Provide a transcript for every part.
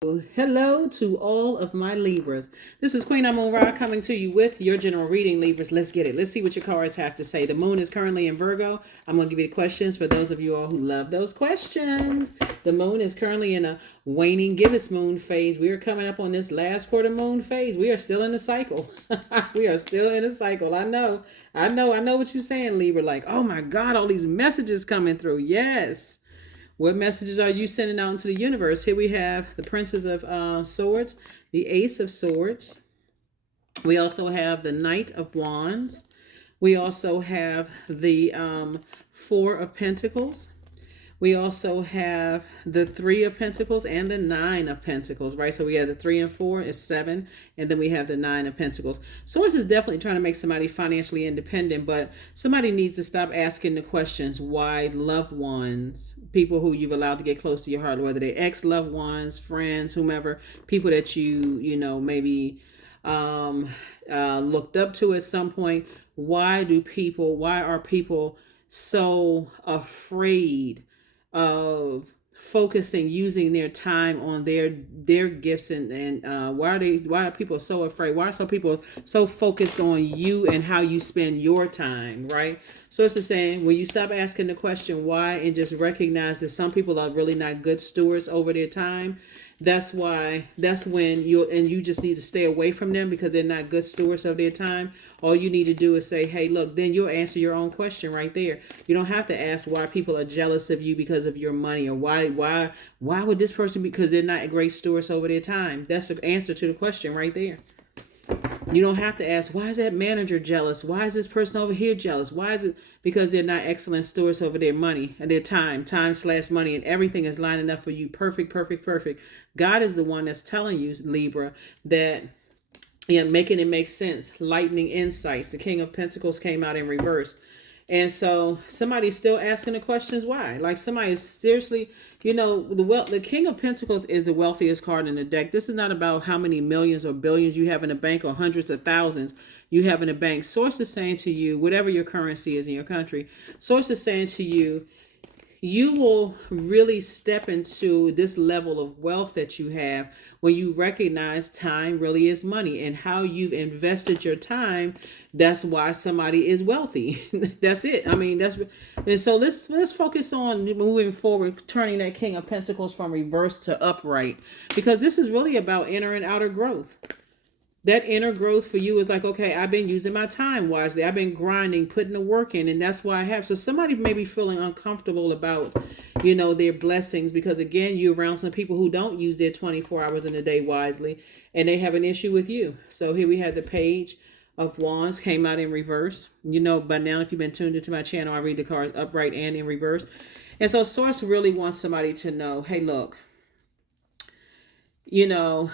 Hello to all of my Libras. This is Queen Amun Ra coming to you with your general reading, Libras. Let's get it. Let's see what your cards have to say. The moon is currently in Virgo. I'm going to give you the questions for those of you all who love those questions. The moon is currently in a waning gibbous moon phase. We are coming up on this last quarter moon phase. We are still in the cycle. We are still in a cycle. I know what you're saying, Libra. Like, oh my God, all these messages coming through. Yes. What messages are you sending out into the universe? Here we have the Princess of Swords, the Ace of Swords. We also have the Knight of Wands. We also have the Four of Pentacles. We also have the Three of Pentacles and the Nine of Pentacles, right? So we have the 3 and 4 is 7, and then we have the Nine of Pentacles. Source is definitely trying to make somebody financially independent, but somebody needs to stop asking the questions why loved ones, people who you've allowed to get close to your heart, whether they're ex-loved ones, friends, whomever, people that maybe looked up to at some point. Why are people so afraid of using their time on their gifts, and why are people so afraid? Why are some people so focused on you and how you spend your time, right? So it's the saying, when you stop asking the question why and just recognize that some people are really not good stewards over their time, that's when you just need to stay away from them because they're not good stewards of their time. All you need to do is say, hey, look, then you'll answer your own question right there. You don't have to ask why people are jealous of you because of your money, or why would this person be, because they're not great stewards over their time. That's the answer to the question right there. You don't have to ask, why is that manager jealous? Why is this person over here jealous? Why is it? Because they're not excellent stewards over their money and their time/money, and everything is lining up for you. Perfect, perfect, perfect. God is the one that's telling you, Libra, that making it make sense. Lightning insights. The King of Pentacles came out in reverse. And so somebody's still asking the questions why. Like somebody is seriously, the King of Pentacles is the wealthiest card in the deck. This is not about how many millions or billions you have in the bank or hundreds of thousands you have in the bank. Source is saying to you, whatever your currency is in your country, Source is saying to you, you will really step into this level of wealth that you have when you recognize time really is money, and how you've invested your time. That's why somebody is wealthy. That's it. I mean, and so let's focus on moving forward, turning that King of Pentacles from reverse to upright, because this is really about inner and outer growth. That inner growth for you is like, okay, I've been using my time wisely. I've been grinding, putting the work in, and that's why I have. So somebody may be feeling uncomfortable about, their blessings, because again, you're around some people who don't use their 24 hours in a day wisely, and they have an issue with you. So here we have the Page of Wands came out in reverse. By now, if you've been tuned into my channel, I read the cards upright and in reverse. And so Source really wants somebody to know, hey, look,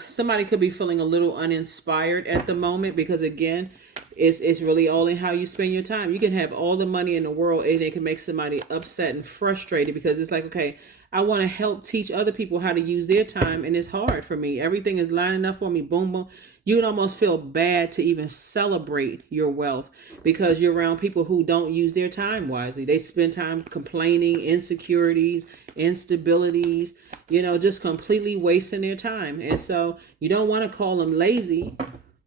somebody could be feeling a little uninspired at the moment, because again, it's really all in how you spend your time. You can have all the money in the world and it can make somebody upset and frustrated, because it's like, okay, I want to help teach other people how to use their time, and it's hard for me. Everything is lining up for me. Boom, boom. You would almost feel bad to even celebrate your wealth because you're around people who don't use their time wisely. They spend time complaining, insecurities, instabilities, just completely wasting their time. And so you don't want to call them lazy,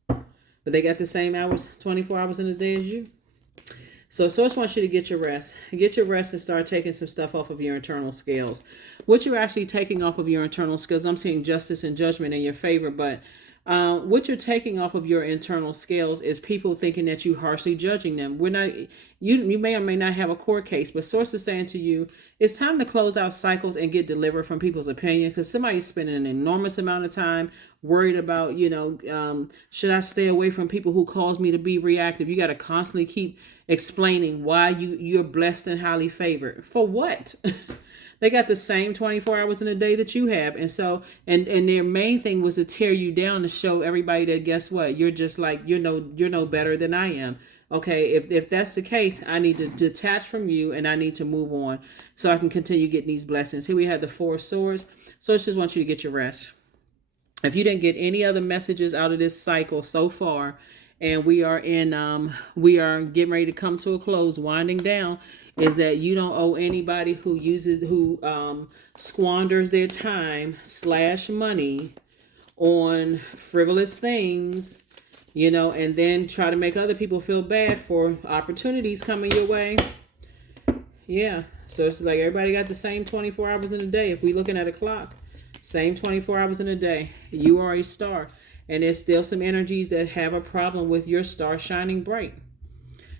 but they got the same hours, 24 hours in a day as you. So Source wants you to get your rest. Get your rest and start taking some stuff off of your internal scales. What you're actually taking off of your internal scales, I'm seeing justice and judgment in your favor, but what you're taking off of your internal scales is people thinking that you harshly judging them. You may or may not have a court case, but Source is saying to you, it's time to close out cycles and get delivered from people's opinion, because somebody's spending an enormous amount of time worried about, should I stay away from people who cause me to be reactive? You got to constantly keep explaining why you're blessed and highly favored. For what? They got the same 24 hours in a day that you have. And so, and their main thing was to tear you down, to show everybody that, guess what? You're just like, you're no better than I am. Okay, if that's the case, I need to detach from you and I need to move on so I can continue getting these blessings. Here we have the Four of Swords. So I just want you to get your rest. If you didn't get any other messages out of this cycle so far, and we are getting ready to come to a close, winding down. is that you don't owe anybody who squanders their time / money on frivolous things, and then try to make other people feel bad for opportunities coming your way. Yeah. So it's like everybody got the same 24 hours in a day. If we're looking at a clock, same 24 hours in a day. You are a star. And there's still some energies that have a problem with your star shining bright.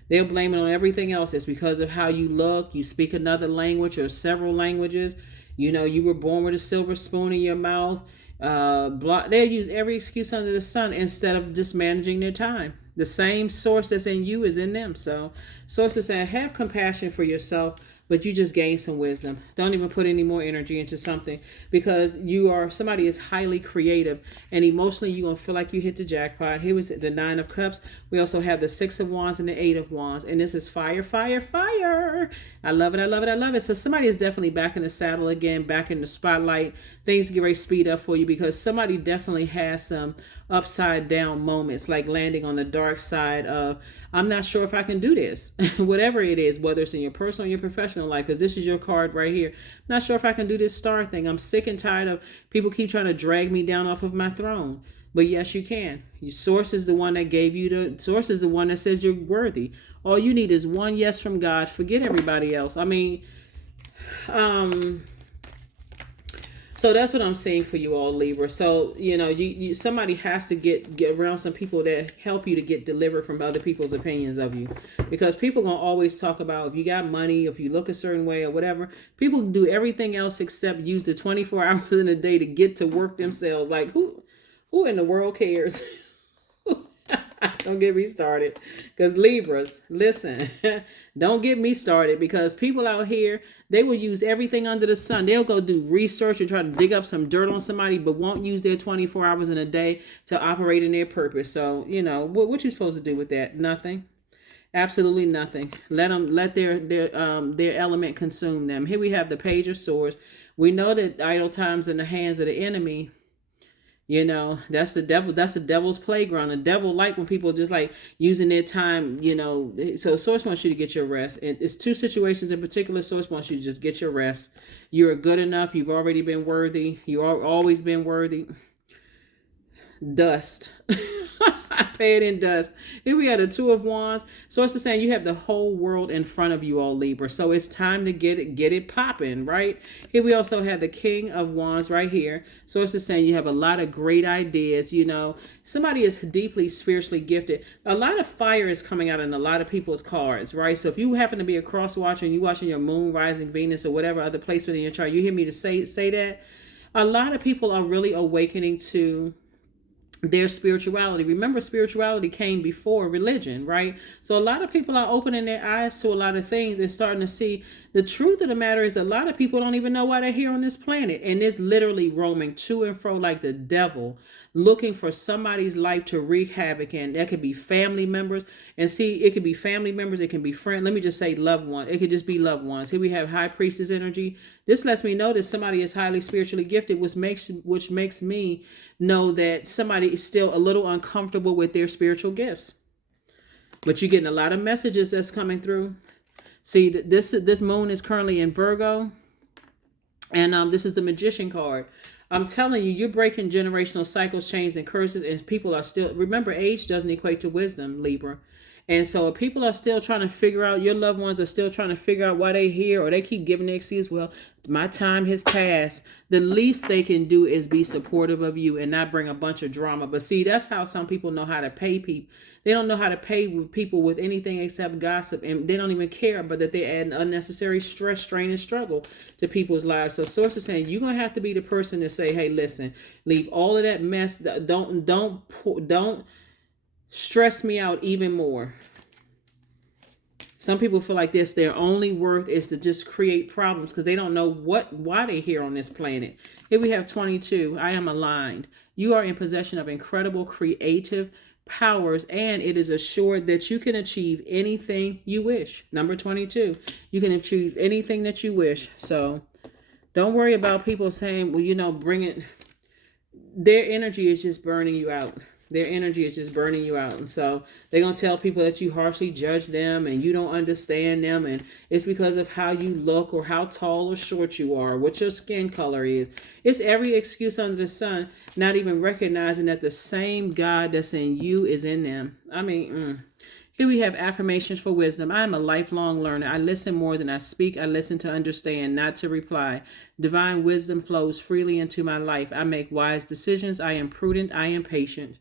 They'll blame it on everything else. It's because of how you look, you speak another language or several languages. You were born with a silver spoon in your mouth. They'll use every excuse under the sun instead of just managing their time. The same source that's in you is in them. So sources say, have compassion for yourself, but you just gain some wisdom. Don't even put any more energy into something, because somebody is highly creative, and emotionally you're going to feel like you hit the jackpot. Here was the 9 of Cups. We also have the 6 of Wands and the 8 of Wands, and this is fire, fire, fire. I love it. I love it. I love it. So somebody is definitely back in the saddle again, back in the spotlight. Things get ready to speed up for you, because somebody definitely has some upside down moments, like landing on the dark side of, I'm not sure if I can do this. Whatever it is, whether it's in your personal or your professional life, because this is your card right here. Not sure if I can do this star thing. I'm sick and tired of people keep trying to drag me down off of my throne. But yes, you can. Your source is the one that gave you the source is the one that says you're worthy. All you need is one yes from God. Forget everybody else. I mean, so that's what I'm saying for you all, Libra. So, you somebody has to get around some people that help you to get delivered from other people's opinions of you. Because people going to always talk about if you got money, if you look a certain way or whatever. People do everything else except use the 24 hours in a day to get to work themselves. Like, who in the world cares? Don't get me started. Because Libras, listen, don't get me started, because people out here, they will use everything under the sun. They'll go do research and try to dig up some dirt on somebody, but won't use their 24 hours in a day to operate in their purpose. So, what you supposed to do with that? Nothing. Absolutely nothing. Let their element consume them. Here we have the Page of Swords. We know that idle time's in the hands of the enemy. That's the devil. That's the devil's playground. The devil like when people just like using their time, So Source wants you to get your rest. And it's 2 situations in particular. Source wants you to just get your rest. You're good enough. You've already been worthy. You've always been worthy. Dust. Pay it in dust. Here we have the 2 of Wands. So it's saying you have the whole world in front of you, all Libra. So it's time to get it popping, right? Here we also have the King of Wands right here. So it's saying you have a lot of great ideas. Somebody is deeply spiritually gifted. A lot of fire is coming out in a lot of people's cards, right? So if you happen to be a cross watcher and you watching your moon, rising Venus, or whatever other placement in your chart, you hear me to say that. A lot of people are really awakening to their spirituality. Remember, spirituality came before religion, right? So a lot of people are opening their eyes to a lot of things and starting to see the truth of the matter is a lot of people don't even know why they're here on this planet. And it's literally roaming to and fro like the devil, looking for somebody's life to wreak havoc in. That could be family members. And see, it could be family members. It can be friends. Let me just say loved ones. It could just be loved ones. Here we have High Priestess energy. This lets me know that somebody is highly spiritually gifted, which makes me know that somebody is still a little uncomfortable with their spiritual gifts. But you're getting a lot of messages that's coming through. See, this moon is currently in Virgo. And this is the Magician card. I'm telling you, you're breaking generational cycles, chains, and curses. And people are still, remember, age doesn't equate to wisdom, Libra. And so if people are still trying to figure out, your loved ones are still trying to figure out why they're here, or they keep giving the excuse, well, my time has passed. The least they can do is be supportive of you and not bring a bunch of drama. But see, that's how some people know how to pay people. They don't know how to pay people with anything except gossip, and they don't even care, but that they add unnecessary stress, strain, and struggle to people's lives. So Source is saying you're gonna have to be the person to say, "Hey, listen, leave all of that mess. Don't stress me out even more." Some people feel like this, their only worth is to just create problems because they don't know why they're here on this planet. Here we have 22. I am aligned. You are in possession of incredible creative powers, and it is assured that you can achieve anything you wish. Number 22. You can achieve anything that you wish. So don't worry about people saying, well, bring it. Their energy is just burning you out. Their energy is just burning you out. And so they're going to tell people that you harshly judge them and you don't understand them. And it's because of how you look or how tall or short you are, what your skin color is. It's every excuse under the sun, not even recognizing that the same God that's in you is in them. I mean, Here we have affirmations for wisdom. I am a lifelong learner. I listen more than I speak. I listen to understand, not to reply. Divine wisdom flows freely into my life. I make wise decisions. I am prudent. I am patient.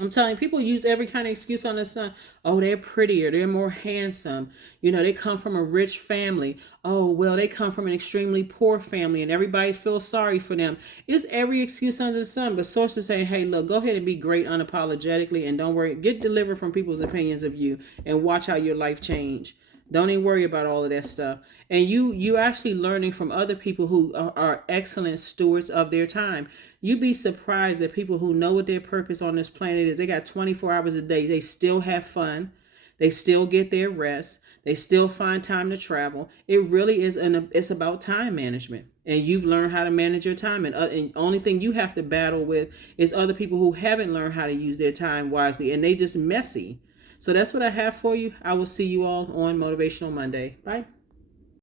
I'm telling you, people use every kind of excuse on the sun. Oh, they're prettier. They're more handsome. They come from a rich family. Oh, well, they come from an extremely poor family and everybody feels sorry for them. It's every excuse under the sun. But sources say, hey, look, go ahead and be great unapologetically and don't worry. Get delivered from people's opinions of you and watch how your life change. Don't even worry about all of that stuff. And you actually learning from other people who are excellent stewards of their time. You'd be surprised that people who know what their purpose on this planet is, they got 24 hours a day. They still have fun. They still get their rest. They still find time to travel. It really is, it's about time management. And you've learned how to manage your time. And only thing you have to battle with is other people who haven't learned how to use their time wisely. And they just messy. So that's what I have for you. I will see you all on Motivational Monday. Bye.